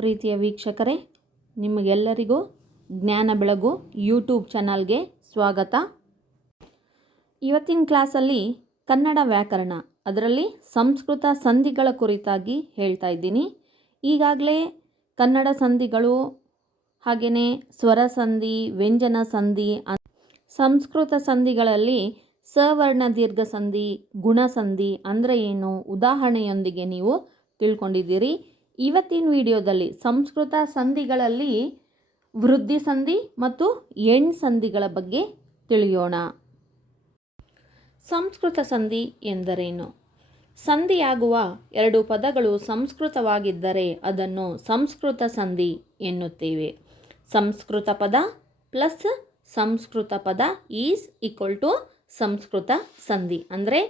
ಪ್ರೀತಿಯ ವೀಕ್ಷಕರೇ, ನಿಮಗೆಲ್ಲರಿಗೂ ಜ್ಞಾನ ಬೆಳಗು ಯೂಟ್ಯೂಬ್ ಚಾನಲ್ಗೆ ಸ್ವಾಗತ. ಇವತ್ತಿನ ಕ್ಲಾಸಲ್ಲಿ ಕನ್ನಡ ವ್ಯಾಕರಣ, ಅದರಲ್ಲಿ ಸಂಸ್ಕೃತ ಸಂಧಿಗಳ ಕುರಿತಾಗಿ ಹೇಳ್ತಾ ಇದ್ದೀನಿ. ಈಗಾಗಲೇ ಕನ್ನಡ ಸಂಧಿಗಳು ಹಾಗೆಯೇ ಸ್ವರ ಸಂಧಿ, ವ್ಯಂಜನ ಸಂಧಿ ಸಂಸ್ಕೃತ ಸಂಧಿಗಳಲ್ಲಿ ಸವರ್ಣ ದೀರ್ಘ ಸಂಧಿ, ಗುಣ ಸಂಧಿ ಅಂದರೆ ಏನು, ಉದಾಹರಣೆಯೊಂದಿಗೆ ನೀವು ತಿಳ್ಕೊಂಡಿದ್ದೀರಿ. ಇವತ್ತಿನ ವಿಡಿಯೋದಲ್ಲಿ ಸಂಸ್ಕೃತ ಸಂಧಿಗಳಲ್ಲಿ ವೃದ್ಧಿ ಸಂಧಿ ಮತ್ತು ಎಣ್ ಸಂಧಿಗಳ ಬಗ್ಗೆ ತಿಳಿಯೋಣ. ಸಂಸ್ಕೃತ ಸಂಧಿ ಎಂದರೇನು? ಸಂಧಿಯಾಗುವ ಎರಡು ಪದಗಳು ಸಂಸ್ಕೃತವಾಗಿದ್ದರೆ ಅದನ್ನು ಸಂಸ್ಕೃತ ಸಂಧಿ ಎನ್ನುತ್ತೇವೆ. ಸಂಸ್ಕೃತ ಪದ ಪ್ಲಸ್ ಸಂಸ್ಕೃತ ಪದ ಈಸ್ ಈಕ್ವಲ್ ಟು ಸಂಸ್ಕೃತ ಸಂಧಿ. ಅಂದರೆ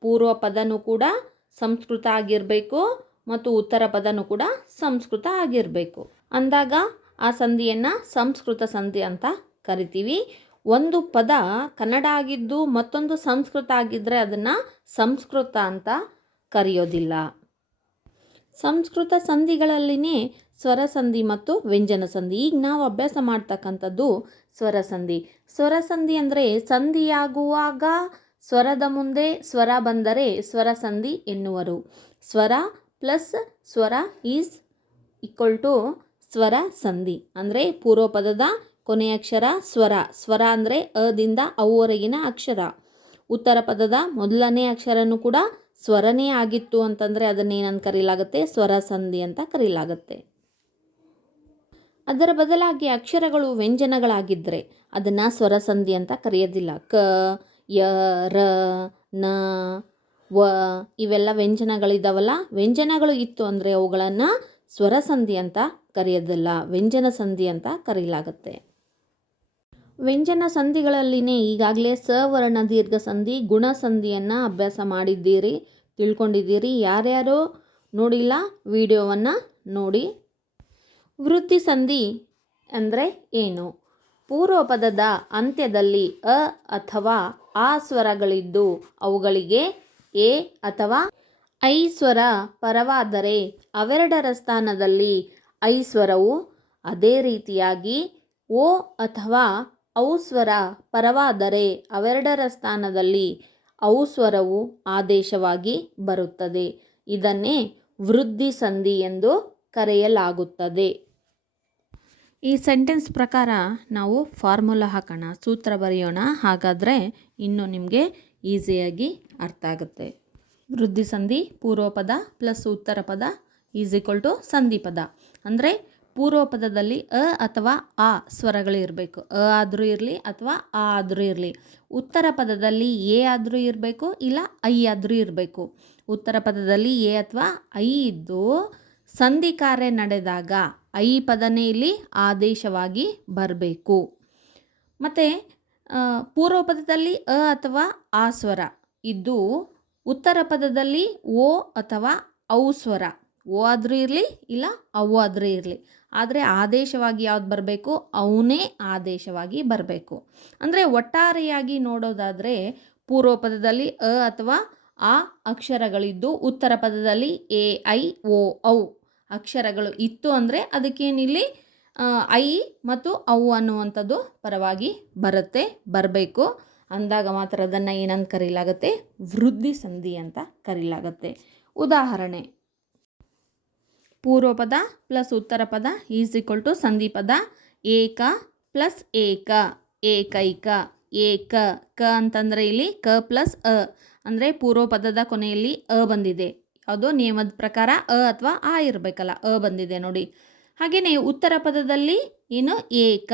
ಪೂರ್ವ ಪದನೂ ಕೂಡ ಸಂಸ್ಕೃತ ಆಗಿರಬೇಕು ಮತ್ತು ಉತ್ತರ ಪದನೂ ಕೂಡ ಸಂಸ್ಕೃತ ಆಗಿರಬೇಕು. ಅಂದಾಗ ಆ ಸಂಧಿಯನ್ನು ಸಂಸ್ಕೃತ ಸಂಧಿ ಅಂತ ಕರಿತೀವಿ. ಒಂದು ಪದ ಕನ್ನಡ ಆಗಿದ್ದು ಮತ್ತೊಂದು ಸಂಸ್ಕೃತ ಆಗಿದ್ದರೆ ಅದನ್ನು ಸಂಸ್ಕೃತ ಅಂತ ಕರೆಯೋದಿಲ್ಲ. ಸಂಸ್ಕೃತ ಸಂಧಿಗಳಲ್ಲಿನೇ ಸ್ವರ ಸಂಧಿ ಮತ್ತು ವ್ಯಂಜನ ಸಂಧಿ. ಈಗ ನಾವು ಅಭ್ಯಾಸ ಮಾಡ್ತಕ್ಕಂಥದ್ದು ಸ್ವರ ಸಂಧಿ. ಸ್ವರ ಸಂಧಿ ಅಂದರೆ ಸಂಧಿಯಾಗುವಾಗ ಸ್ವರದ ಮುಂದೆ ಸ್ವರ ಬಂದರೆ ಸ್ವರ ಸಂಧಿ ಎನ್ನುವರು. ಸ್ವರ ಪ್ಲಸ್ ಸ್ವರ ಈಸ್ ಈಕ್ವಲ್ ಟು ಸ್ವರ ಸಂಧಿ. ಅಂದರೆ ಪೂರ್ವ ಪದದ ಕೊನೆಯ ಅಕ್ಷರ ಸ್ವರ. ಸ್ವರ ಅಂದರೆ ಅದಿಂದ ಅವರೆಗಿನ ಅಕ್ಷರ. ಉತ್ತರ ಪದದ ಮೊದಲನೇ ಅಕ್ಷರನೂ ಕೂಡ ಸ್ವರನೇ ಆಗಿತ್ತು ಅಂತಂದರೆ ಅದನ್ನೇನಂತ ಕರೀಲಾಗುತ್ತೆ? ಸ್ವರ ಸಂಧಿ ಅಂತ ಕರೀಲಾಗುತ್ತೆ. ಅದರ ಬದಲಾಗಿ ಅಕ್ಷರಗಳು ವ್ಯಂಜನಗಳಾಗಿದ್ದರೆ ಅದನ್ನು ಸ್ವರ ಸಂಧಿ ಅಂತ ಕರೆಯೋದಿಲ್ಲ. ಕ, ಯ, ರ, ನ ವ, ಇವೆಲ್ಲ ವ್ಯಂಜನಗಳಿದ್ದಾವಲ್ಲ ವ್ಯಂಜನಗಳು ಇತ್ತು ಅಂದರೆ ಅವುಗಳನ್ನು ಸ್ವರ ಸಂಧಿ ಅಂತ ಕರೆಯೋದಿಲ್ಲ, ವ್ಯಂಜನ ಸಂಧಿ ಅಂತ ಕರೆಯಲಾಗುತ್ತೆ ವ್ಯಂಜನ ಸಂಧಿಗಳಲ್ಲಿನೇ ಈಗಾಗಲೇ ಸವರ್ಣ ದೀರ್ಘ ಸಂಧಿ, ಗುಣ ಸಂಧಿಯನ್ನು ಅಭ್ಯಾಸ ಮಾಡಿದ್ದೀರಿ, ತಿಳ್ಕೊಂಡಿದ್ದೀರಿ. ಯಾರ್ಯಾರು? ನೋಡಿಲ್ಲ? ವಿಡಿಯೋವನ್ನು ನೋಡಿ. ವೃತ್ತಿ ಸಂಧಿ ಅಂದರೆ ಏನು? ಪೂರ್ವಪದದ ಅಂತ್ಯದಲ್ಲಿ ಅ ಅಥವಾ ಆ ಸ್ವರಗಳಿದ್ದು ಅವುಗಳಿಗೆ ಎ ಅಥವಾ ಐ ಸ್ವರ ಪರವಾದರೆ ಅವೆರಡರ ಸ್ಥಾನದಲ್ಲಿ ಐ ಸ್ವರವು ಅದೇ ರೀತಿಯಾಗಿ ಓ ಅಥವಾ ಔಸ್ವರ ಸ್ವರ ಪರವಾದರೆ ಅವೆರಡರ ಸ್ಥಾನದಲ್ಲಿ ಔಸ್ವರವು ಸ್ವರವು ಆದೇಶವಾಗಿ ಬರುತ್ತದೆ. ಇದನ್ನೇ ವೃದ್ಧಿ ಸಂಧಿ ಎಂದು ಕರೆಯಲಾಗುತ್ತದೆ. ಈ ಸೆಂಟೆನ್ಸ್ ಪ್ರಕಾರ ನಾವು ಫಾರ್ಮುಲಾ ಹಾಕೋಣ, ಸೂತ್ರ ಬರೆಯೋಣ. ಹಾಗಾದರೆ ಇನ್ನು ನಿಮಗೆ ಈಸಿಯಾಗಿ ಅರ್ಥ ಆಗುತ್ತೆ. ವೃದ್ಧಿ ಸಂಧಿ ಪೂರ್ವಪದ ಪ್ಲಸ್ ಉತ್ತರ ಪದ ಈಸ್ ಈಕ್ವಲ್ ಟು ಸಂಧಿ ಪದ. ಅಂದರೆ ಪೂರ್ವಪದದಲ್ಲಿ ಅ ಅಥವಾ ಆ ಸ್ವರಗಳು ಇರಬೇಕು. ಅ ಆದರೂ ಇರಲಿ ಅಥವಾ ಆ ಆದರೂ ಇರಲಿ. ಉತ್ತರ ಪದದಲ್ಲಿ ಎ ಆದರೂ ಇರಬೇಕು ಇಲ್ಲ ಐ ಆದರೂ ಇರಬೇಕು. ಉತ್ತರ ಪದದಲ್ಲಿ ಎ ಅಥವಾ ಐ ಇದ್ದು ಸಂಧಿ ಕಾರ್ಯ ನಡೆದಾಗ ಐ ಪದನೇ ಇಲ್ಲಿ ಆದೇಶವಾಗಿ ಬರಬೇಕು. ಮತ್ತು ಪೂರ್ವಪದದಲ್ಲಿ ಅ ಅಥವಾ ಆ ಸ್ವರ. ಇದ್ದು ಉತ್ತರ ಪದದಲ್ಲಿ ಓ ಅಥವಾ ಔ ಸ್ವರ. ಓ ಆದರೂ ಇರಲಿ, ಇಲ್ಲ ಅವು ಆದರೂ ಇರಲಿ. ಆದರೆ ಆದೇಶವಾಗಿ ಯಾವ್ದು ಬರಬೇಕು? ಅವನೇ ಆದೇಶವಾಗಿ ಬರಬೇಕು. ಅಂದರೆ ಒಟ್ಟಾರೆಯಾಗಿ ನೋಡೋದಾದರೆ ಪೂರ್ವ ಪದದಲ್ಲಿ ಅ ಅಥವಾ ಆ ಅಕ್ಷರಗಳಿದ್ದು ಉತ್ತರ ಪದದಲ್ಲಿ ಎ, ಐ, ಓ, ಔ ಅಕ್ಷರಗಳು ಇತ್ತು ಅಂದರೆ ಅದಕ್ಕೇನಿಲ್ಲಿ ಐ ಮತ್ತು ಔ ಅನ್ನುವಂಥದ್ದು ಪರವಾಗಿ ಬರುತ್ತೆ, ಬರಬೇಕು. ಅಂದಾಗ ಮಾತ್ರ ಅದನ್ನು ಏನಂತ ಕರೀಲಾಗತ್ತೆ? ವೃದ್ಧಿ ಸಂಧಿ ಅಂತ ಕರೀಲಾಗತ್ತೆ. ಉದಾಹರಣೆ, ಪೂರ್ವ ಪದ ಪ್ಲಸ್ ಉತ್ತರ ಪದ ಈಸ್ ಈಕ್ವಲ್ ಟು ಸಂಧಿ ಪದ ಏಕ ಪ್ಲಸ್ ಏಕ, ಏಕೈಕ, ಏಕ, ಕ ಅಂತಂದರೆ ಇಲ್ಲಿ ಕ ಪ್ಲಸ್ ಅ ಅಂದರೆ ಪೂರ್ವ ಪದದ ಕೊನೆಯಲ್ಲಿ ಅ ಬಂದಿದೆ. ಯಾವುದೋ ನಿಯಮದ ಪ್ರಕಾರ ಅ ಅಥವಾ ಆ ಇರಬೇಕಲ್ಲ, ಅ ಬಂದಿದೆ ನೋಡಿ. ಹಾಗೆಯೇ ಉತ್ತರ ಪದದಲ್ಲಿ ಏನು ಏಕ,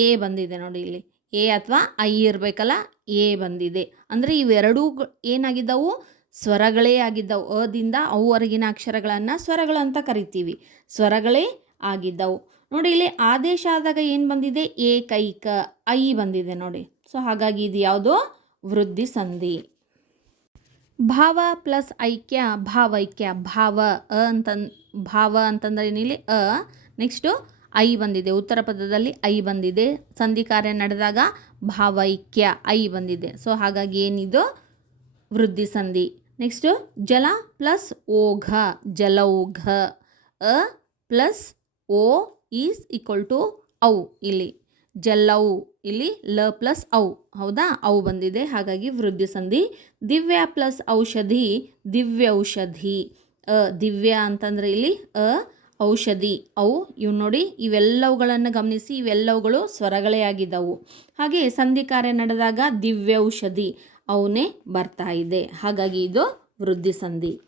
ಎ ಬಂದಿದೆ ನೋಡಿ ಇಲ್ಲಿ. ಎ ಅಥವಾ ಐ ಇರಬೇಕಲ್ಲ? ಎ ಬಂದಿದೆ. ಅಂದರೆ ಇವೆರಡೂ ಏನಾಗಿದ್ದವು? ಸ್ವರಗಳೇ ಆಗಿದ್ದವು. ಅದಿಂದ ಅವುವರೆಗಿನ ಅಕ್ಷರಗಳನ್ನು ಸ್ವರಗಳು ಅಂತ ಕರಿತೀವಿ. ಸ್ವರಗಳೇ ಆಗಿದ್ದವು. ನೋಡಿ ಇಲ್ಲಿ ಆದೇಶ ಆದಾಗ ಏನು ಬಂದಿದೆ? ಎ ಕೈಕ ಐ ಬಂದಿದೆ ನೋಡಿ. ಸೊ ಹಾಗಾಗಿ ಇದು ಯಾವುದು? ವೃದ್ಧಿ ಸಂಧಿ. ಭಾವ ಪ್ಲಸ್ ಐಕ್ಯ, ಭಾವೈಕ್ಯ, ಭಾವ ಅ ಅಂತ ಭಾವ ಅಂತಂದ್ರೆ ಏನಿಲ್ಲಿ? ಅ. ನೆಕ್ಸ್ಟು ಐ ಬಂದಿದೆ. ಉತ್ತರ ಪದದಲ್ಲಿ ಐ ಬಂದಿದೆ. ಸಂಧಿ ಕಾರ್ಯ ನಡೆದಾಗ ಭಾವೈಕ್ಯ ಐ ಬಂದಿದೆ. ಸೊ ಹಾಗಾಗಿ ಏನಿದು? ವೃದ್ಧಿ ಸಂಧಿ. ನೆಕ್ಸ್ಟು ಜಲ ಪ್ಲಸ್ ಓಘ ಜಲೌಘ ಅ ಪ್ಲಸ್ ಓ ಈಸ್ ಈಕ್ವಲ್ ಟು ಔ ಇಲ್ಲಿ. ಜಲೌ ಇಲ್ಲಿ ಲ ಪ್ಲಸ್ ಔ. ಹೌದಾ? ಔ ಬಂದಿದೆ. ಹಾಗಾಗಿ ವೃದ್ಧಿ ಸಂಧಿ. ದಿವ್ಯ ಪ್ಲಸ್ ಔಷಧಿ ದಿವ್ಯೌಷಧಿ ಅ, ದಿವ್ಯ ಅಂತಂದರೆ ಇಲ್ಲಿ ಅ ಔಷಧಿ, ಅವು ಇವು ನೋಡಿ ಇವೆಲ್ಲವುಗಳನ್ನು ಗಮನಿಸಿ ಇವೆಲ್ಲವುಗಳು ಸ್ವರಗಳೇ ಆಗಿದ್ದವು. ಹಾಗೆ ಸಂಧಿ ಕಾರ್ಯ ನಡೆದಾಗ ದಿವ್ಯ ಔಷಧಿ ಅವನೇ ಬರ್ತಾ ಇದೆ. ಹಾಗಾಗಿ ಇದು ವೃದ್ಧಿ ಸಂಧಿ.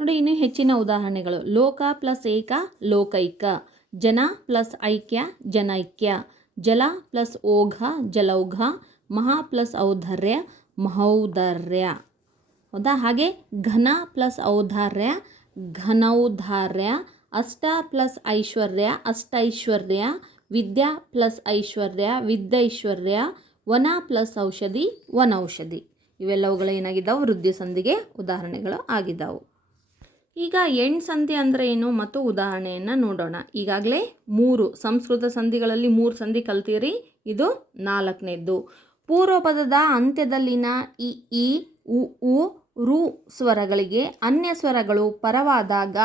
ನೋಡಿ ಇನ್ನು ಹೆಚ್ಚಿನ ಉದಾಹರಣೆಗಳು. ಲೋಕ ಪ್ಲಸ್ ಏಕ, ಲೋಕೈಕ. ಜನ ಪ್ಲಸ್ ಐಕ್ಯ, ಜನೈಕ್ಯ. ಜಲ ಪ್ಲಸ್ ಓಘ, ಜಲೌಘ. ಮಹಾ ಪ್ಲಸ್ ಔದಾರ್ಯ, ಮಹೌದಾರ್ಯ. ಹೌದಾ? ಹಾಗೆ ಘನ ಪ್ಲಸ್ ಔದಾರ್ಯ, ಘನೌದಾರ್ಯ. ಅಷ್ಟ ಪ್ಲಸ್ ಐಶ್ವರ್ಯ ಅಷ್ಟೈಶ್ವರ್ಯ ವಿದ್ಯಾ ಪ್ಲಸ್ ಐಶ್ವರ್ಯ, ವಿದ್ಯೈಶ್ವರ್ಯ, ವನ ಪ್ಲಸ್ ಔಷಧಿ ವನೌಷಧಿ ಇವೆಲ್ಲವುಗಳು ಏನಾಗಿದ್ದಾವೆ? ವೃದ್ಧಿ ಸಂಧಿಗೆ ಉದಾಹರಣೆಗಳು ಆಗಿದ್ದಾವೆ. ಈಗ ಎಂಟು ಸಂಧಿ ಅಂದರೆ ಏನು? ಮತ್ತು ಉದಾಹರಣೆಯನ್ನು ನೋಡೋಣ. ಈಗಾಗಲೇ ಮೂರು ಸಂಸ್ಕೃತ ಸಂಧಿಗಳಲ್ಲಿ ಮೂರು ಸಂಧಿ ಕಲ್ತೀರಿ. ಇದು ನಾಲ್ಕನೇದ್ದು. ಪೂರ್ವ ಪದದ ಅಂತ್ಯದಲ್ಲಿನ ಇ ಇ, ಉ ಉ, ರು ಸ್ವರಗಳಿಗೆ ಅನ್ಯ ಸ್ವರಗಳು ಪರವಾದಾಗ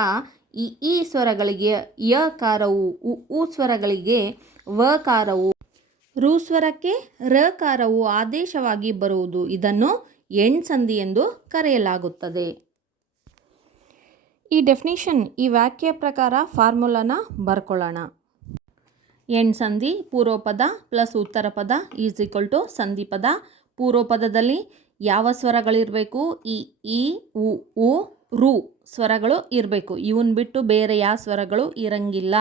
ಈ ಈ ಸ್ವರಗಳಿಗೆ ಯ ಕಾರವು, ಉ ಉ ಸ್ವರಗಳಿಗೆ ವ ಕಾರವು. ರು ಸ್ವರಕ್ಕೆ ರ ಕಾರವು ಆದೇಶವಾಗಿ ಬರುವುದು. ಇದನ್ನು ಎಣ್ ಸಂಧಿ ಎಂದು ಕರೆಯಲಾಗುತ್ತದೆ. ಈ ಡೆಫಿನಿಷನ್, ಈ ವಾಕ್ಯ ಪ್ರಕಾರ ಫಾರ್ಮುಲಾನ ಬರ್ಕೊಳ್ಳೋಣ. ಎಣ್ ಸಂಧಿ ಪೂರ್ವಪದ ಪ್ಲಸ್ ಉತ್ತರ ಪದ ಈಸ್ ಈಕ್ವಲ್ ಟು ಸಂಧಿ ಪದ ಪೂರ್ವಪದದಲ್ಲಿ ಯಾವ ಸ್ವರಗಳಿರಬೇಕು? ಈ ಇ ಉ ಉ ರು ಸ್ವರಗಳು ಇರಬೇಕು. ಇವನ್ ಬಿಟ್ಟು ಬೇರೆ ಯಾವ ಸ್ವರಗಳು ಇರಂಗಿಲ್ಲ.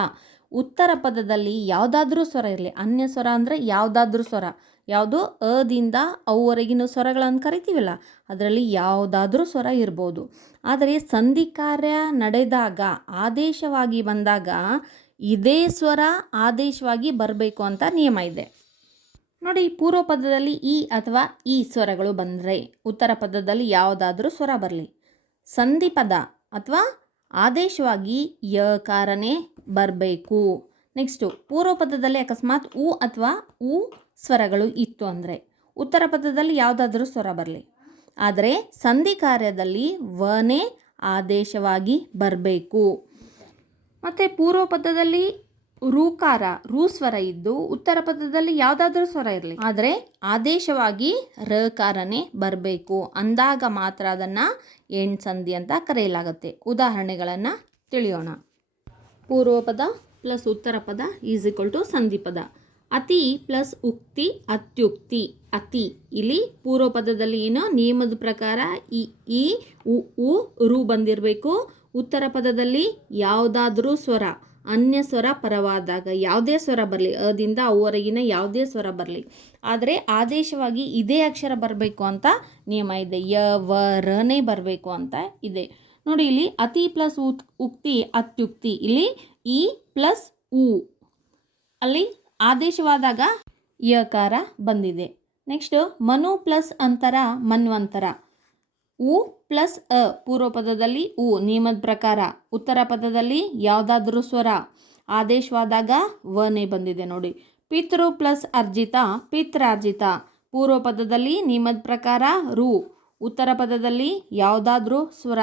ಉತ್ತರ ಪದದಲ್ಲಿ ಯಾವುದಾದ್ರೂ ಸ್ವರ ಇರಲಿ. ಅನ್ಯ ಸ್ವರ ಅಂದರೆ ಯಾವುದಾದ್ರೂ ಸ್ವರ. ಯಾವುದು ಅದಿಂದ ಅವುವರೆಗಿನ ಸ್ವರಗಳನ್ನು ಕರಿತೀವಲ್ಲ, ಅದರಲ್ಲಿ ಯಾವುದಾದ್ರೂ ಸ್ವರ ಇರ್ಬೋದು. ಆದರೆ ಸಂಧಿ ಕಾರ್ಯ ನಡೆದಾಗ, ಆದೇಶವಾಗಿ ಬಂದಾಗ ಇದೇ ಸ್ವರ ಆದೇಶವಾಗಿ ಬರಬೇಕು ಅಂತ ನಿಯಮ ಇದೆ. ನೋಡಿ, ಪೂರ್ವ ಪದದಲ್ಲಿ ಇ ಅಥವಾ ಈ ಸ್ವರಗಳು ಬಂದರೆ ಉತ್ತರ ಪದದಲ್ಲಿ ಯಾವುದಾದ್ರೂ ಸ್ವರ ಬರಲಿ. ಸಂಧಿ ಪದ ಅಥವಾ ಆದೇಶವಾಗಿ ಯಕಾರನೇ ಬರಬೇಕು. ನೆಕ್ಸ್ಟು ಪೂರ್ವ ಪದದಲ್ಲಿ ಅಕಸ್ಮಾತ್ ಉ ಅಥವಾ ಉ ಸ್ವರಗಳು ಇತ್ತು ಅಂದರೆ ಉತ್ತರ ಪದದಲ್ಲಿ ಯಾವುದಾದ್ರೂ ಸ್ವರ ಬರಲಿ. ಆದರೆ ಸಂಧಿ ಕಾರ್ಯದಲ್ಲಿ ವನೇ ಆದೇಶವಾಗಿ ಬರಬೇಕು. ಮತ್ತು ಪೂರ್ವ ಪದದಲ್ಲಿ ರೂಕಾರ ರೂ ಸ್ವರ ಇದ್ದು ಉತ್ತರ ಪದದಲ್ಲಿ ಯಾವುದಾದ್ರೂ ಸ್ವರ ಇರಲಿ. ಆದರೆ ಆದೇಶವಾಗಿ ರಕಾರನೇ ಬರಬೇಕು. ಅಂದಾಗ ಮಾತ್ರ ಅದನ್ನು ಸಂಧಿ ಅಂತ ಕರೆಯಲಾಗುತ್ತೆ. ಉದಾಹರಣೆಗಳನ್ನು ತಿಳಿಯೋಣ. ಪೂರ್ವ ಪದ ಪ್ಲಸ್ ಉತ್ತರ ಪದ ಈಸ್ ಈಕ್ವಲ್ ಟು ಸಂಧಿ ಪದ. ಅತಿ ಪ್ಲಸ್ ಉಕ್ತಿ ಅತ್ಯುಕ್ತಿ. ಅತಿ. ಇಲ್ಲಿ ಪೂರ್ವ ಪದದಲ್ಲಿ ಏನು ನಿಯಮದ ಪ್ರಕಾರ ಇ, ಈ, ಉ ಉ, ರು ಬಂದಿರಬೇಕು. ಉತ್ತರ ಪದದಲ್ಲಿ ಯಾವುದಾದ್ರೂ ಸ್ವರ. ಅನ್ಯ ಸ್ವರ ಪರವಾದಾಗ ಯಾವುದೇ ಸ್ವರ ಬರಲಿ, ಅದಿಂದ ಅವರೆಗಿನ ಯಾವುದೇ ಸ್ವರ ಬರಲಿ, ಆದರೆ ಆದೇಶವಾಗಿ ಇದೇ ಅಕ್ಷರ ಬರಬೇಕು ಅಂತ ನಿಯಮ ಇದೆ. ಯ ವ ರನೇ ಬರಬೇಕು ಅಂತ ಇದೆ. ನೋಡಿ ಇಲ್ಲಿ ಅತಿ ಪ್ಲಸ್ ಉಕ್ತಿ, ಅತ್ಯುಕ್ತಿ. ಇಲ್ಲಿ ಇ ಪ್ಲಸ್ ಉ. ಅಲ್ಲಿ ಆದೇಶವಾದಾಗ ಯಕಾರ ಬಂದಿದೆ. ನೆಕ್ಸ್ಟು ಮನು ಪ್ಲಸ್ ಅಂತರ ಮನ್ವಂತರ. ಉ ಪ್ಲಸ್ ಅ ಪೂರ್ವ ಪದದಲ್ಲಿ ಉ. ನಿಯಮದ ಪ್ರಕಾರ ಉತ್ತರ ಪದದಲ್ಲಿ ಯಾವುದಾದ್ರೂ ಸ್ವರ. ಆದೇಶವಾದಾಗ ವನೇ ಬಂದಿದೆ ನೋಡಿ. ಪಿತೃ ಪ್ಲಸ್ ಅರ್ಜಿತ, ಪಿತ್ರಾರ್ಜಿತ. ಪೂರ್ವ ಪದದಲ್ಲಿ ನಿಯಮದ ಪ್ರಕಾರ ರು. ಉತ್ತರ ಪದದಲ್ಲಿ ಯಾವುದಾದ್ರೂ ಸ್ವರ.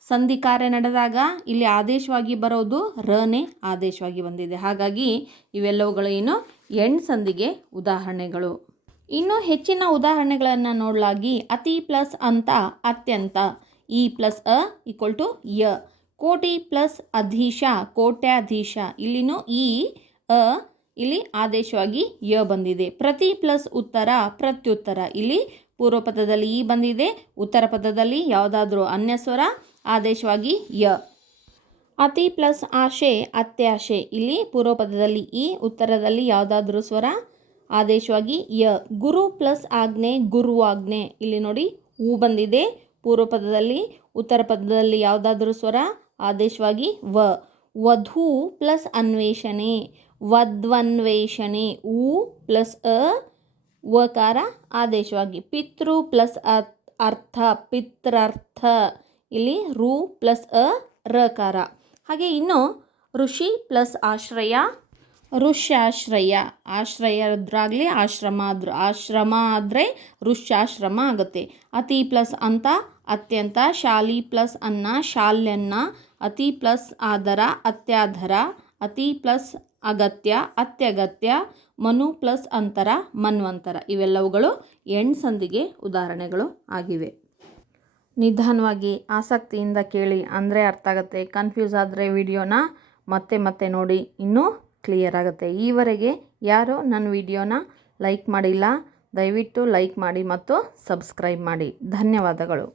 ಸಂಧಿ ಕಾರ್ಯ ನಡೆದಾಗ ಇಲ್ಲಿ ಆದೇಶವಾಗಿ ಬರೋದು ರನೇ ಆದೇಶವಾಗಿ ಬಂದಿದೆ. ಹಾಗಾಗಿ ಇವೆಲ್ಲವುಗಳು ಏನು ಎಣ್ ಸಂಧಿಗೆ ಉದಾಹರಣೆಗಳು. ಇನ್ನು ಹೆಚ್ಚಿನ ಉದಾಹರಣೆಗಳನ್ನು ನೋಡಲಾಗಿ ಅತಿ ಪ್ಲಸ್ ಅಂತ ಅತ್ಯಂತ, ಇ ಪ್ಲಸ್ ಅ ಈಕ್ವಲ್ ಟು ಯ. ಕೋಟಿ ಪ್ಲಸ್ ಅಧೀಶ, ಕೋಟ್ಯಾಧೀಶ, ಇಲ್ಲಿನೂ ಇ, ಅ, ಇಲ್ಲಿ ಆದೇಶವಾಗಿ ಯ ಬಂದಿದೆ. ಪ್ರತಿ ಪ್ಲಸ್ ಉತ್ತರ, ಪ್ರತ್ಯುತ್ತರ. ಇಲ್ಲಿ ಪೂರ್ವ ಪದದಲ್ಲಿ ಈ ಬಂದಿದೆ, ಉತ್ತರ ಪದದಲ್ಲಿ ಯಾವುದಾದ್ರೂ ಅನ್ಯ ಸ್ವರ ಆದೇಶವಾಗಿ ಯ. ಅತಿ ಪ್ಲಸ್ ಆಶೆ, ಅತ್ಯಾಶೆ. ಇಲ್ಲಿ ಪೂರ್ವ ಪದದಲ್ಲಿ ಈ ಉತ್ತರದಲ್ಲಿ ಯಾವುದಾದ್ರೂ ಸ್ವರ ಆದೇಶವಾಗಿ ಯ ಗುರು ಪ್ಲಸ್ ಆಜ್ಞೆ ಗುರುವಾಜ್ಞೆ ಇಲ್ಲಿ ನೋಡಿ, ಹೂ ಬಂದಿದೆ. ಪೂರ್ವ ಪದದಲ್ಲಿ, ಉತ್ತರ ಪದದಲ್ಲಿ ಯಾವುದಾದ್ರೂ ಸ್ವರ, ಆದೇಶವಾಗಿ ವ. ವಧು ಪ್ಲಸ್ ಅನ್ವೇಷಣೆ. ವಧ್ವನ್ವೇಷಣೆ ಉ ಪ್ಲಸ್ ಅ, ವಕಾರ, ಆದೇಶವಾಗಿ. ಪಿತೃ ಪ್ಲಸ್ ಅರ್ಥ, ಪಿತ್ರರ್ಥ. ಇಲ್ಲಿ ರು ಪ್ಲಸ್ ಅ ರಕಾರ ಹಾಗೆ ಇನ್ನು ಋಷಿ ಪ್ಲಸ್ ಆಶ್ರಯ ಋಷ್ಯಾಶ್ರಯ. ಆಶ್ರಯ ಇದ್ರಾಗಲಿ ಆಶ್ರಮ ಆದ್ರೂ ಆಶ್ರಮ ಆದರೆ ಋಷ್ಯಾಶ್ರಮ ಆಗುತ್ತೆ. ಅತಿ ಪ್ಲಸ್ ಅಂತ ಅತ್ಯಂತ, ಶಾಲಿ ಪ್ಲಸ್ ಅನ್ನ, ಶಾಲ್ಯನ್ನ ಅತಿ ಪ್ಲಸ್ ಆದರ, ಅತ್ಯಾಧರ, ಅತಿ ಪ್ಲಸ್ ಅಗತ್ಯ, ಅತ್ಯಗತ್ಯ, ಮನು ಪ್ಲಸ್ ಅಂತರ, ಮನ್ವಂತರ. ಇವೆಲ್ಲವುಗಳು ಸಂಧಿಗೆ ಉದಾಹರಣೆಗಳು ಆಗಿವೆ. ನಿಧಾನವಾಗಿ ಆಸಕ್ತಿಯಿಂದ ಕೇಳಿ ಅಂದರೆ ಅರ್ಥ ಆಗುತ್ತೆ. ಕನ್ಫ್ಯೂಸ್ ಆದರೆ ವಿಡಿಯೋನ ಮತ್ತೆ ಮತ್ತೆ ನೋಡಿ. ಇನ್ನೂ ಕ್ಲಿಯರ್ ಆಗುತ್ತೆ. ಈವರೆಗೆ ಯಾರು ನನ್ನ ವಿಡಿಯೋನ ಲೈಕ್ ಮಾಡಿಲ್ಲ. ದಯವಿಟ್ಟು ಲೈಕ್ ಮಾಡಿ ಮತ್ತು ಸಬ್ಸ್ಕ್ರೈಬ್ ಮಾಡಿ. ಧನ್ಯವಾದಗಳು.